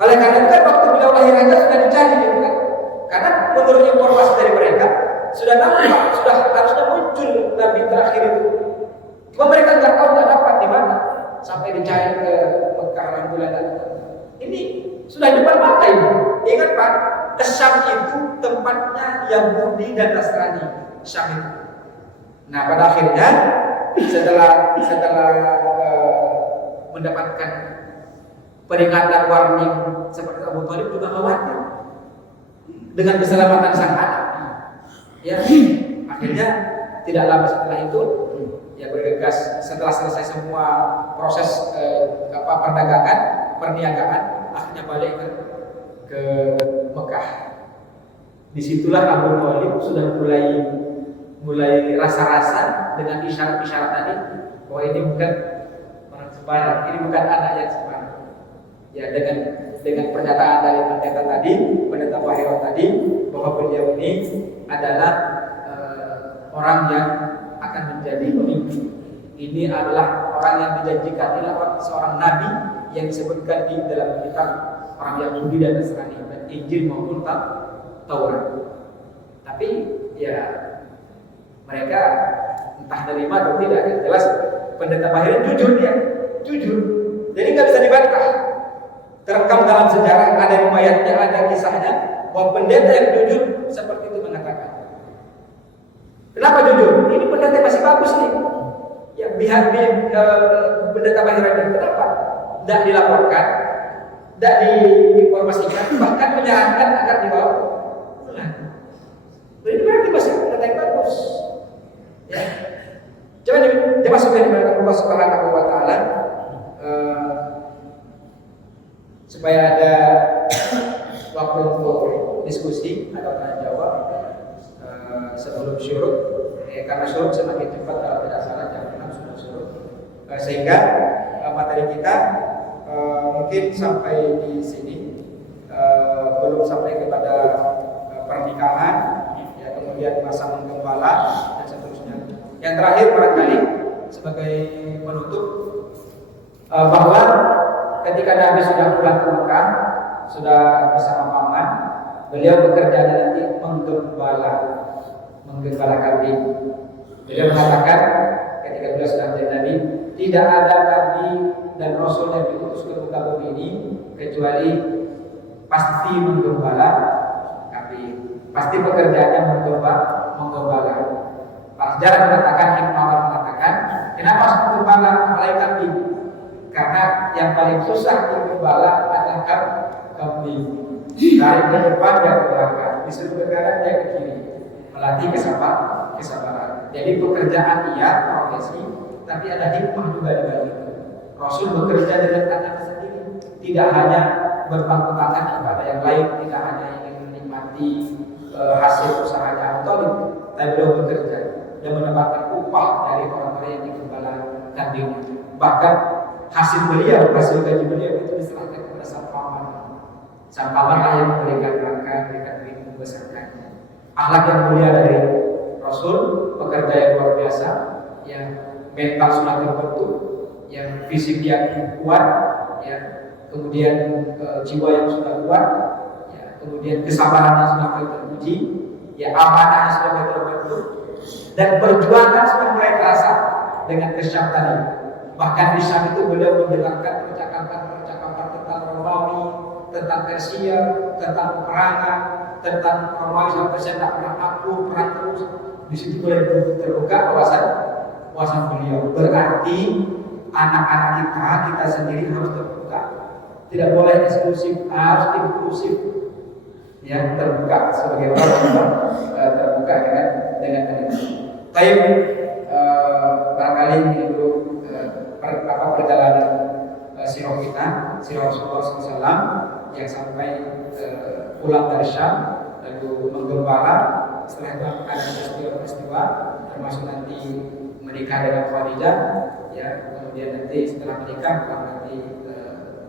Oleh karena itu kan waktu beliau lahir aja sudah dicari gitu kan. Karena menurut informasi dari mereka sudah nampak, sudah harusnya muncul Nabi terakhir itu. Cuma mereka nggak tahu, nggak dapat di mana. Sampai dicari ke Mekah, alhamdulillah. Ini sudah depan mata ini. Ingat Pak, Syam itu tempatnya Yahudi dan Nasrani. Syam itu. Nah pada akhirnya setelah mendapatkan peringatan warning seperti Abu Thalib juga khawatir dengan keselamatan sang anak. Ya, akhirnya tidak lama setelah itu ya bergegas setelah selesai semua proses perdagangan, perniagaan, akhirnya balik ke Mekah. Disitulah Abu Thalib sudah mulai rasa-rasa dengan isyarat-isyarat tadi bahwa ini bukan orang sembarang, ini bukan anak yang sembarang. Ya, dengan pernyataan dari pendeta Bahira tadi bahwa beliau ini adalah orang yang akan menjadi pemimpin. Ini adalah orang yang dijanjikan, adalah seorang nabi yang disebutkan di dalam kitab orang Yahudi dan Nasrani, Injil maupun Taurat. Tapi ya mereka entah dari mana atau tidak, yang jelas pendeta Bahira jujur, jadi nggak bisa dibantah. Terekam dalam sejarah, ada riwayatnya, ada kisahnya bahwa pendeta yang jujur seperti itu mengatakan. Kenapa jujur? Ini pendeta masih bagus nih. Ya pihak pendeta Bahira ini kenapa tidak dilaporkan, tidak diinformasikan, bahkan menyarankan agar dibawa pulang. Jadi berarti masih pendeta yang bagus. Ya. Coba supaya diberitahu Allah Subhanahu wa Ta'ala, supaya ada waktu untuk diskusi atau tanya jawab sebelum syuruk. Karena syuruk semakin cepat kalau tidak salah jam 6 sudah syuruk. Sehingga materi kita mungkin sampai di sini, belum sampai kepada pernikahan, ya, kemudian masa menggembala dan seterusnya. Yang terakhir barangkali sebagai penutup, bahwa ketika Nabi sudah pulang ke Mekah, sudah bersama paman, beliau bekerja nanti menggembala kambing. Beliau mengatakan ketika beliau sudah menjadi Nabi, tidak ada Nabi dan Rasul yang diutus ke muka bumi ini kecuali pasti menggembala kambing, pasti pekerjaannya menggembala. Para sejarah mengatakan, hikmah mengatakan, kenapa harus menggembala apalagi kambing? Karena yang paling susah menggembala adalah kambing. Dari ke depan dia ke belakang, disuruh ke kanan dia ke kiri, melatih kesabaran. Jadi pekerjaan iya, profesi, tapi ada hikmah juga di balik itu. Rasul bekerja dengan tangan sendiri, tidak hanya berpangku tangan kepada yang lain, tidak hanya ingin menikmati hasil usahanya atau tapi beliau bekerja dan mendapatkan upah dari orang-orang yang digembala kambing. Bahkan hasil gaji beliau itu diserahkan kepada sang paman. Sang paman lah yang memberikan makan, memberikan minum, membesarkannya. Akhlak yang mulia dari Rasul, pekerja yang luar biasa, yang mental sudah terbentuk, yang fisik yang kuat, ya, kemudian jiwa yang sudah kuat, ya, kemudian kesabarannya sudah mulai teruji, ya, amanahnya sudah mulai terbentuk, dan perjuangan sudah mulai terasa dengan kesyam tadi. Bahkan di Syam itu beliau mendengarkan percakapan tentang Romawi, tentang Persia, tentang peperangan, tentang Romawi sampai Persia tidak pernah akur, perang terus. Di situ boleh terbuka wawasan beliau. Berarti anak-anak kita sendiri harus terbuka. Tidak boleh eksklusif, harus inklusif. Ya, terbuka sebagai orang terbuka dengan ini. Tapi barangkali ini dulu perjalanan sirah kita, sirah Rasulullah SAW yang sampai pulang dari Syam, lalu menggembala, setelah itu ada peristiwa-peristiwa, termasuk nanti menikah dengan Khadijah, ya, kemudian nanti setelah menikah nanti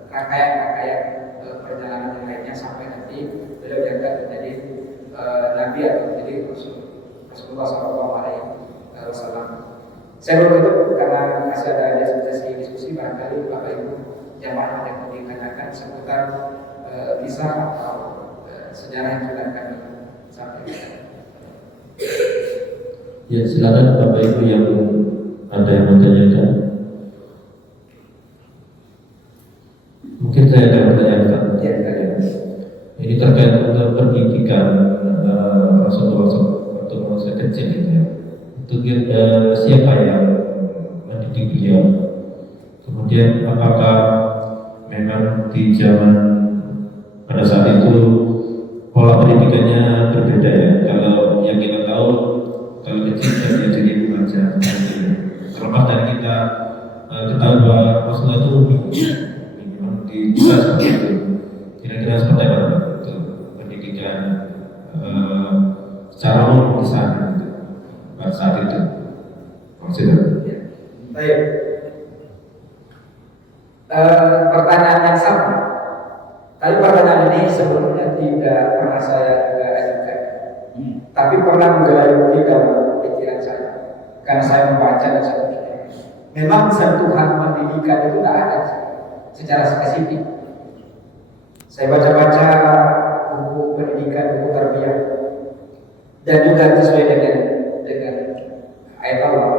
rangkaian perjalanan yang lainnya sampai nanti beliau diangkat menjadi Nabi atau menjadi Rasulullah SAW. Saya bertutup karena masih ada sesi diskusi, barangkali Bapak Ibu jamaah yang mau ditanyakan seputar kisah atau sejarah yang sudah kami sampaikan. Ya, silakan Bapak Ibu yang ada yang mau tanyakan. Mungkin saya ada pertanyaan Pak. Ya, ini terkait dengan pendidikan Rasulullah waktu masa kecil itu ya. Itu siapa yang mendidik beliau? Kemudian apakah memang di zaman pada saat itu pola pendidikannya berbeda ya? Kalau yang kita tahu kalau kecil saya diajari membaca. Terlepas dari kita ketahui bahwa Rasulullah itu memang bisa seperti itu. Kira-kira seperti apa untuk pendidikan secara umum di sana pada saat itu? Maksudnya? Baik. Pertanyaan yang sama. Tapi pertanyaan ini sebelumnya tidak pernah saya juga ajukan. Tapi pernah menggelayuti dalam pikiran saya. Karena saya membaca dan saya pikir, memang sentuhan pendidikan itu tidak ada secara spesifik. Saya baca-baca buku pendidikan, buku tarbiyah, dan juga sesuai dengan ayat Allah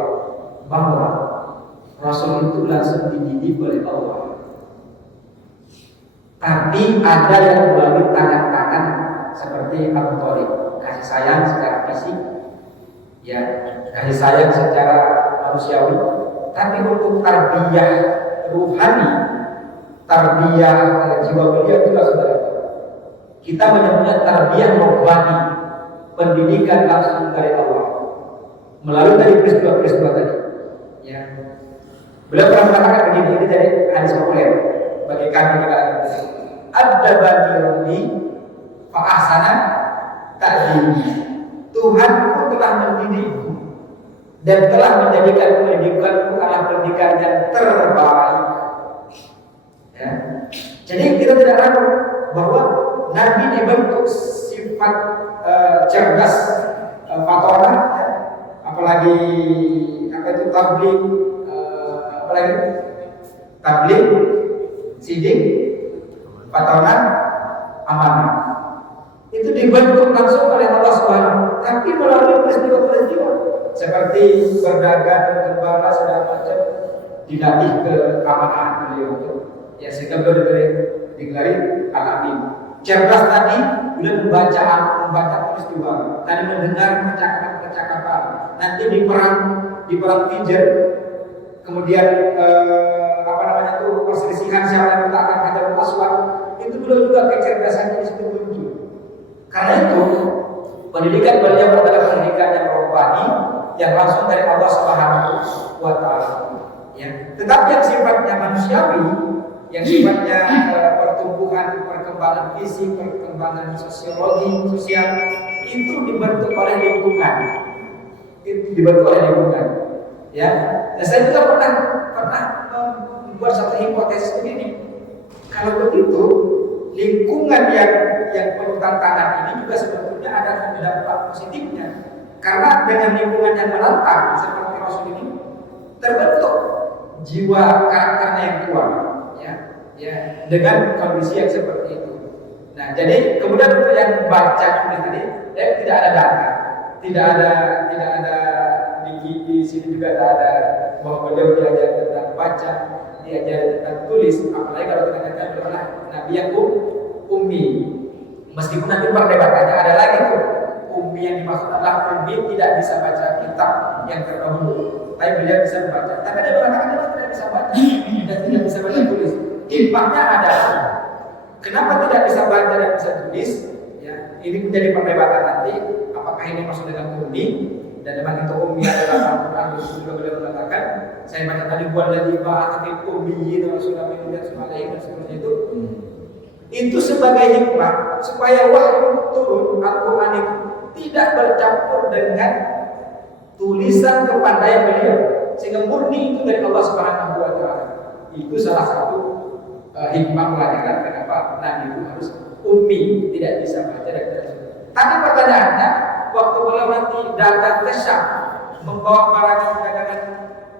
bahwa Rasul itu langsung dididik oleh Allah. Tapi ada yang melalui tangan-tangan seperti Abu Thalib, kasih sayang secara fisik, ya, kasih sayang secara manusiawi. Tapi untuk tarbiyah ruhani, tarbiyah jiwa mulia itu langsung dari Allah. Kita menyebutnya tarbiyah rohani, pendidikan langsung dari Allah melalui dari peristiwa-peristiwa tadi. Ya. Beliau pernah mengatakan begini, ini dari hadis populer bagi kami di kalangan kita. Ad-dabani rabbi fa ahsana ta'dili. Tuhanku telah mendidikku dan telah menjadikan pendidikanku adalah pendidikan yang terbaik. Ya. Jadi kita tidak ragu bahwa Nabi dibentuk sifat cerdas, fatonah, ya. Apalagi apa itu tabligh, apalagi tabligh, sidik, fatonah, amanah. Itu dibentuk langsung oleh Allah Subhanahu, tapi melalui peristiwa-peristiwa seperti berdagang, gembala, segala macam, dilatih ke keamanan beliau. Ya, sehingga beliau digelari al-amin. Cerdas tadi, beliau membaca peristiwa, tadi mendengar percakapan. Nanti di perang Fijr, kemudian perselisihan siapa yang meletakkan Hajarul Aswad, itu beliau juga kecerdasannya di situ muncul. Karena itu pendidikan beliau adalah pendidikan yang rohani, yang langsung dari Allah Subhanahu wa Ta'ala. Ya. Tetapi yang sifatnya manusiawi, yang sifatnya pertumbuhan, perkembangan fisik, perkembangan sosiologi, sosial, itu dibentuk oleh lingkungan. Ya. Dan saya juga pernah membuat satu hipotesis begini. Kalau begitu, lingkungan yang penuh tantangan ini juga sebetulnya ada dampak positifnya. Karena dengan lingkungan yang menantang seperti Rasul ini, terbentuk jiwa karakternya yang kuat, ya, dengan kondisi yang seperti itu. Nah, jadi kemudian untuk yang baca tadi, tidak ada data, tidak ada di sini juga tidak ada bahwa beliau diajar tentang baca, diajar tentang tulis. Apalagi kalau kita katakan adalah Nabi yang ummi. Meskipun nanti perdebatannya ada lagi tuh, ummi yang dimaksud adalah ummi tidak bisa baca kitab yang terdahulu, tapi beliau bisa membaca. Tapi ada mengatakan dia tidak bisa baca dan tidak bisa baca tulis. Impaknya ada. Kenapa tidak bisa baca dan bisa tulis? Ya, ini menjadi perdebatan nanti. Apakah ini maksud dengan ummi? Dan memang itu ummi adalah Al-Quran yang sudah beliau mengatakan. Saya baca tadi buat lagi bahasa ummi dan sudah menunjukkan semuanya dan seperti itu. Itu sebagai hikmah supaya wahyu turun Al-Quran itu tidak bercampur dengan tulisan kepandaian beliau, sehingga murni itu dari Allah Subhanahu wa Ta'ala. Itu salah satu hikmah pelajaran kenapa Nabi itu harus ummi, tidak bisa baca dan tidak bisa. Tapi pertanyaannya, waktu beliau nanti datang ke Syam membawa barang dagangan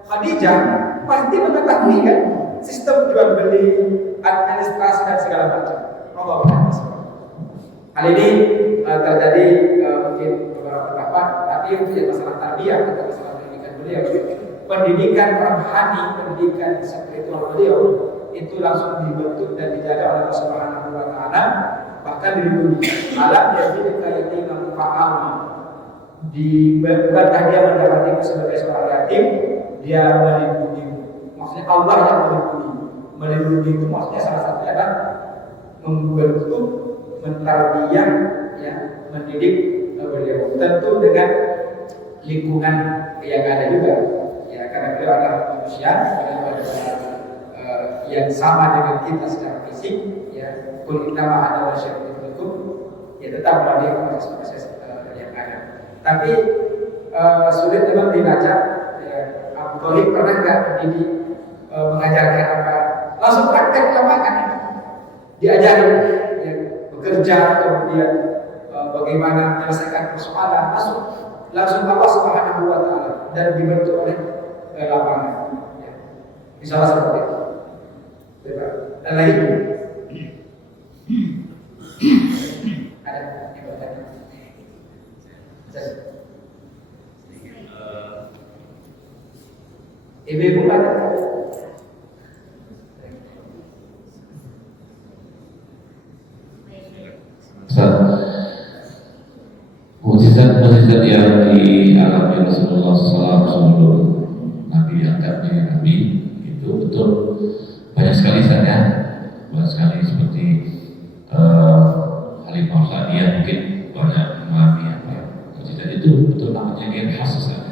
Khadijah, pasti mengetahui kan sistem jual beli, administrasi dan segala macam. Hal ini terjadi mungkin beberapa tempat, tapi untuk masalah tarbiyah atau masalah pendidikan beliau, pendidikan rohani, pendidikan spiritual beliau itu langsung dibentuk dan dijaga oleh Allah Subhanahu wa Ta'ala. Bahkan di dunia alam jadi kayak Imam Fa'am, bukankah dia mendapati sebagai seorang yatim, dia melindungi. Maksudnya Allah yang melindungi itu maksudnya salah satunya adalah membentuk, mentarbiyah, ya, mendidik beliau. Tentu dengan lingkungan yang ada juga, ya karena beliau adalah manusia, beliau adalah yang sama dengan kita secara fisik, ya kul innama ana basyarum mithlukum, ya tetap melalui proses-proses yang ada. Tapi sulit memang dibaca. Ya, Abu Thalib pernah nggak mendidik mengajarkan apa? Langsung praktek lapangan, diajari ya, bekerja, kemudian bagaimana menyelesaikan persoalan, langsung Allah Subhanahu wa Ta'ala dan dibentuk oleh lapangan. Ya. Misalnya seperti itu. Dan lain ada yang bertanya? Ibu ada? Mukjizat-mukjizat yang dialami Rasulullah SAW sebelum Nabi diangkatnya Nabi itu betul banyak sekali saja, banyak sekali seperti Halimah Sa'diyah mungkin banyak memahami apa mukjizat itu betul namanya dia khas saja,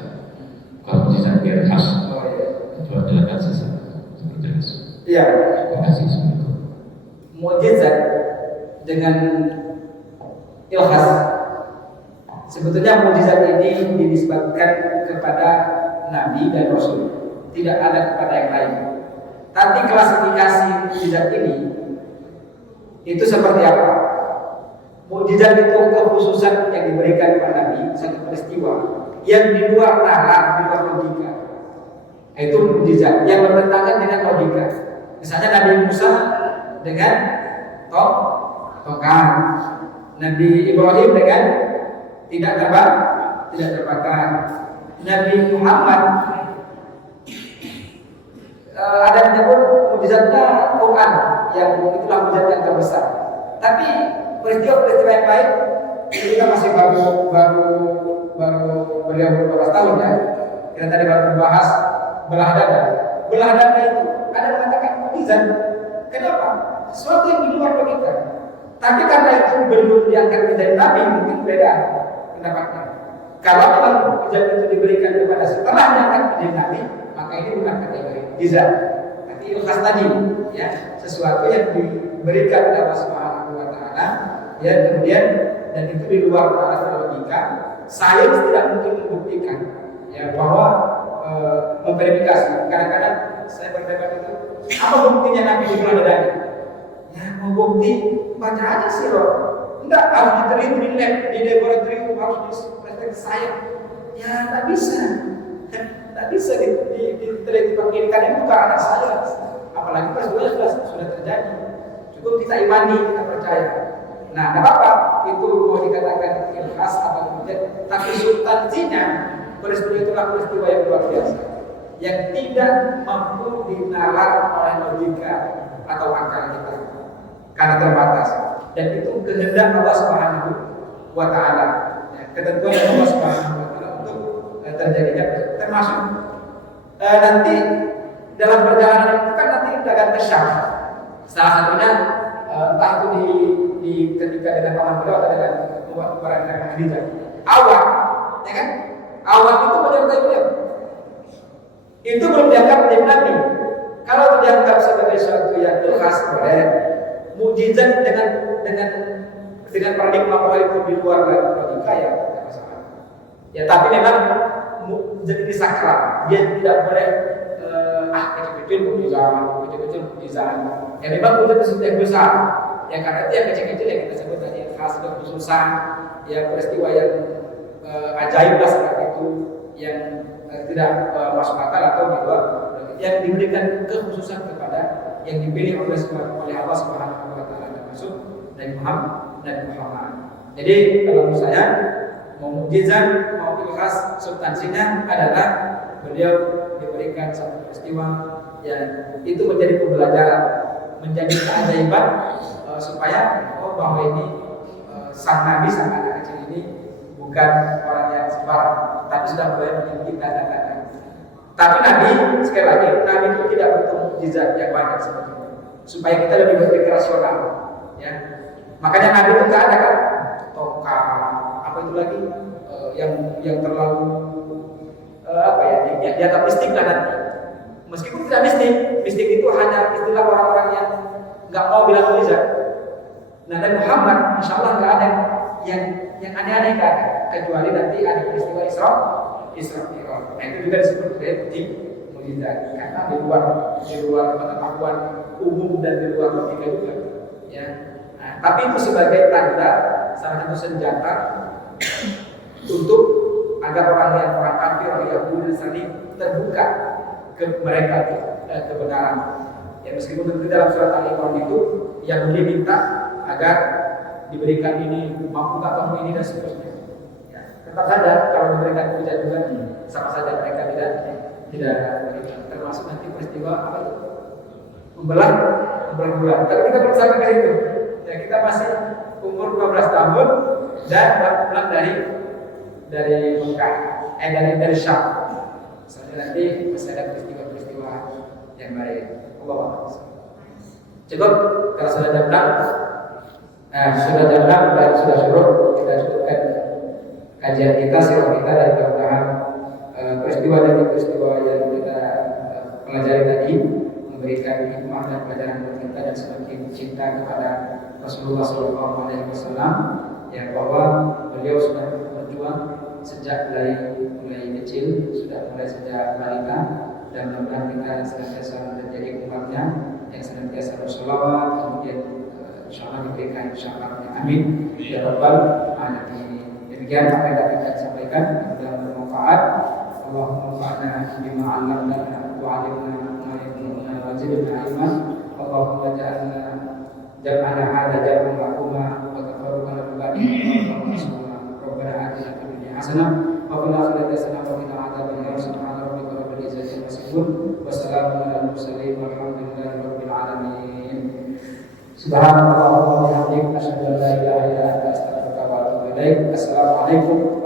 bukan mukjizat dia khas, itu adalah sesuatu seperti itu. Iya. Terima kasih semuanya. Mukjizat dengan ilhas. Sebetulnya mukjizat ini dinisbatkan kepada Nabi dan Rasul, tidak ada kepada yang lain. Tapi klasifikasi mukjizat ini itu seperti apa? Mukjizat itu kekhususan yang diberikan kepada Nabi, satu peristiwa yang di luar nalar, di luar logika. Itu mukjizat yang bertentangan dengan logika. Misalnya Nabi Musa dengan tongkat, Nabi Ibrahim dengan tidak terbakar. Nabi Muhammad ada menyebut mukjizatnya Quran yang itulah mukjizat yang terbesar. Tapi peristiwa-peristiwa yang lain kita masih baru beliau beberapa tahun ya. Kita tadi baru membahas belah dada. Belah dada itu ada mengatakan mukjizat. Kenapa? Sesuatu yang di luar logika. Tapi karena itu belum diangkat menjadi nabi, mungkin beda pendapatnya. Kalau memang mukjizat itu diberikan kepada setelah diangkat menjadi nabi, maka ini bukan kategori mukjizat. Tapi itu khas tadi, ya, sesuatu yang diberikan oleh Allah Subhanahu wa Ta'ala, ya, kemudian dan itu di luar nalar logika. Sains tidak mungkin membuktikan, ya, bahwa memverifikasi. Kadang-kadang saya berdebat itu, apa buktinya nabi di bulan dadanya? Ya, mau bukti baca aja sih loh. Enggak, harus diteliti di lab, di laboratorium, harus dipraktek saya. Ya, tak bisa. Tak bisa diteliti pengirikan itu bukan anak saya. Apalagi peristiwanya sudah terjadi. Cukup kita imani, kita percaya. Nah, tidak apa-apa. Itu mau dikatakan ilhas atau kemudian, tapi substansinya peristiwa itulah peristiwa yang luar biasa, yang tidak mampu dinalar oleh logika atau akal kita karena terbatas. Dan itu kehendak Allah Subhanahu wa Ta'ala, ya, ketentuan Allah Subhanahu wa Ta'ala untuk terjadinya. Termasuk nanti dalam perjalanan itu kan nanti akan kesyak. Salah satunya entah itu di ketika dengan paman beliau atau dengan orang yang Khadijah. Awal, ya kan? Awal itu menyertai beliau. Itu belum dianggap menjadi nabi. Kalau dianggap sebagai sesuatu yang khas, boleh. Mukjizat dengan paradigma bahwa itu di luar logika, ya tidak masalah. Ya, tapi memang mukjizat ini sakral. Dia tidak boleh kecil-kecil mukjizat. Ya memang mukjizat itu yang besar. Ya karena itu yang kecil-kecil yang kita sebut tadi khas kekhususan, ya peristiwa yang ajaib lah seperti itu, yang tidak masuk akal atau di luar, yang diberikan kekhususan kepada yang dipilih oleh Allah Subhanahu wa Ta'ala, termasuk Nabi Muhammad. Jadi kalau menurut saya mau mukjizat mau ilhas, substansinya adalah beliau diberikan satu peristiwa yang itu menjadi pembelajaran, menjadi keajaiban supaya bahwa ini sang nabi, sang anak kecil ini bukan orang yang sembarang, tapi sudah mulai memiliki tanda-tanda. Tapi Nabi, sekali lagi, Nabi itu tidak butuh mukjizat yang banyak seperti itu, supaya kita lebih berpikir rasional, ya. Makanya Nabi itu nggak ada kan tongkat, apa itu lagi yang terlalu dianggap mistik lah nanti. Meskipun tidak mistik, mistik itu hanya istilah orang-orang yang nggak mau bilang mukjizat. Nah, Nabi Muhammad, insya Allah nggak ada yang aneh-aneh kan, kecuali nanti ada peristiwa Isra Mi'raj. Nah, itu juga disebut sebagai mukjizat karena di luar pengetahuan umum dan di luar logika juga. Ya. Nah, tapi itu sebagai tanda, salah satu senjata untuk agar orang kafir, orang Yahudi dan Nasrani terbuka ke mereka kebenaran. Ya, meskipun tentu dalam surat Al-Imran itu Yahudi minta agar diberikan ini, mampu tak kamu ini dan seterusnya. Ya, tetap saja kalau diberikan mukjizat juga sama saja mereka tidak berikan. Termasuk nanti peristiwa apa itu? Membelah bulan. Tapi kita belum sampai ke situ. Ya, kita masih umur 12 tahun dan pulang dari Mekah, dari Syam. Misalnya nanti masih ada peristiwa yang baik. Allah. Cukup kalau sudah jam 6, dan sudah syukur, kita cukupkan kajian kita, sirah kita, dan mudah-mudahan peristiwa demi peristiwa yang kita pelajari tadi memberikan hikmah dan pelajaran buat kita dan semakin cinta kepada Rasulullah SAW, yang bahwa beliau sudah berjuang sejak mulai kecil, sudah mulai sejak balita, dan mudah-mudahan kita senantiasa menjadi umatnya yang senantiasa bersolawat, kemudian insyaallah diberikan syafaatnya. Amin ya rabbal alamin. Demikian apa yang dapat kita sampaikan, mudah bermanfaat. Allahumma anfa'na bima 'allamtana wa 'allimna ma yanfa'una wa zidna ilma. Allahumma ja'alna hadha jam'an ma'quma wa tafarruqana min ba'dihi. Rabbana atina fid dunya hasanah wa fil akhirati hasanah wa qina adzabannar. Subhana rabbika rabbil izzati amma yasifun wa salamun alal mursalin walhamdulillahi rabbil alamin. Subhanallah wa bihamdihi, asyhadu an la ilaha illa anta, astaghfiruka wa atubu ilaik. Assalamualaikum